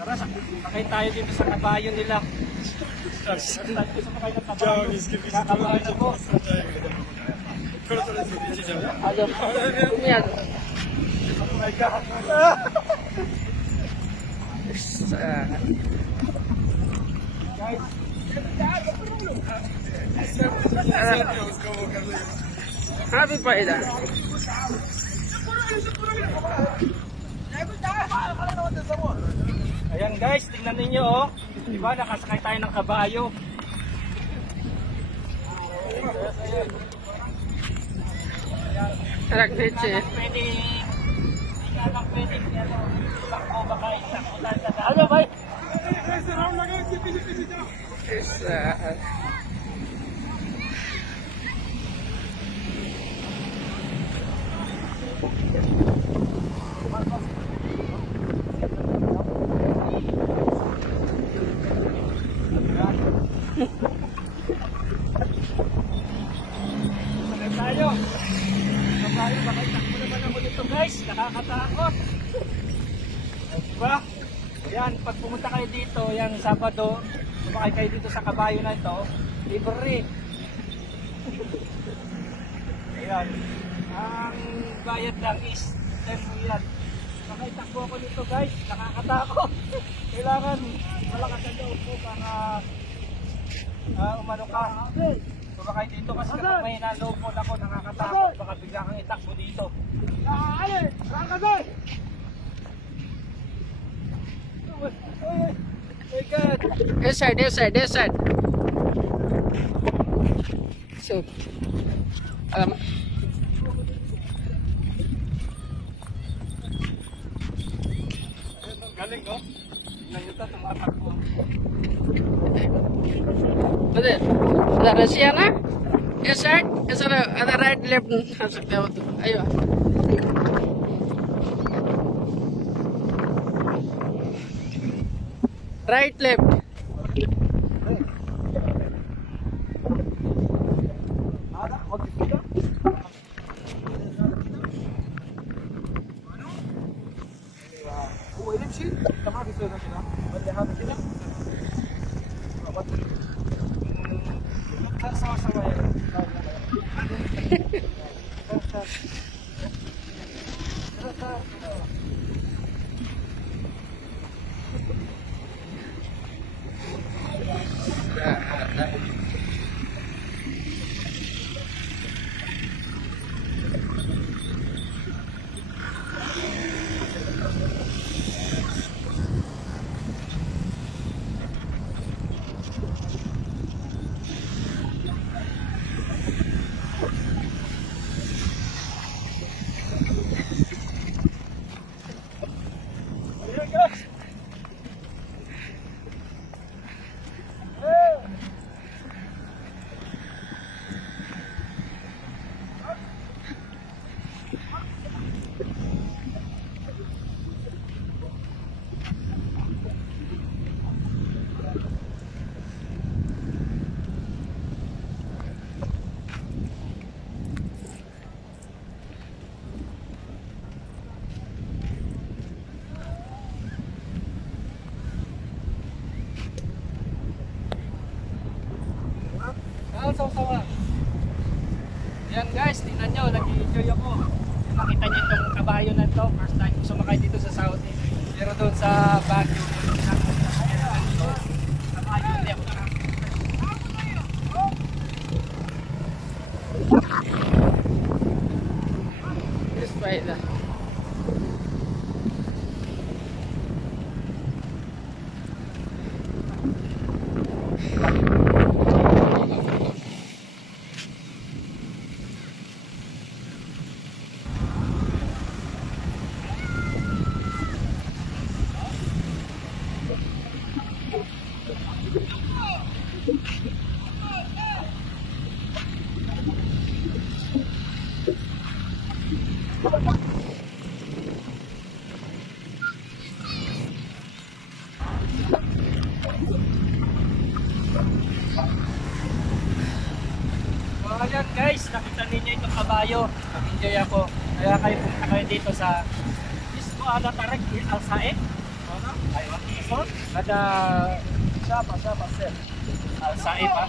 Tara, sakay tayo dito sa kabayo nila. Tara, tayo sa makay ng kabayo. Kakabahan ako. Ayo. Yan. Oh my God. Ayan guys, tingnan ninyo oh. Diba, nakasakay tayo ng kabayo. Ragbeche. Pwede, hindi ka lang pwede, ano, takbo baka itakbo tayo sa daan. Ano ba? Sa... Ano tayo? Kabayo, baka itakbo naman ako dito guys. Nakakatakot. Diba? Ayan, pag pumunta kayo dito, yan Sabado, sumakay kayo dito sa kabayo na ito, libre. Ayan. Ang bayad lang is 10 yan. Baka itakbo ako dito guys, nakakatakot. Kailangan malakas ang loob mo para ah, umano ka. Sumakay dito kasi kapag may naloob mo ako, nakakatakot. Baka bigla kang itakbo dito. Ale! Rakasay! Oh my God! This side, this side, this side. So, alam, Galing, no? Tingnan nyo ito, tumatakbo. what is Ada Rusiana? Yes, side. Yes, ada, هو يمشي انت ما في سير كده ولا هذا كده لا سوا سوا يا Sawa-sawa. Yan guys, tingnan nyo, nag-enjoy ako. Makita nyo itong kabayo na to, first time ko sumakay dito sa Saudi. Pero doon sa Baguio, kabayo hindi ako nakakita. This way lah. So ayan guys, nakita ninyo itong kabayo. Nag-enjoy ako. Kaya kayo pumunta kayo dito sa Isco Ala Tarek Al Saed. Ano? Ada siapa siapa sir? Al Saib ah.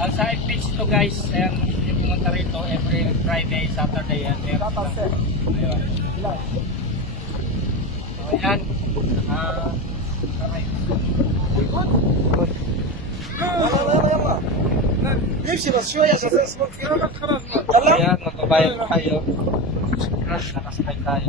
Al Saib Beach to guys. Ayan, pumunta rito every Friday, Saturday yan. Siapa sir? Ayun. So, ayan. Ah, okay. Ayan, magbabayad tayo. Crush, nakasakay tayo.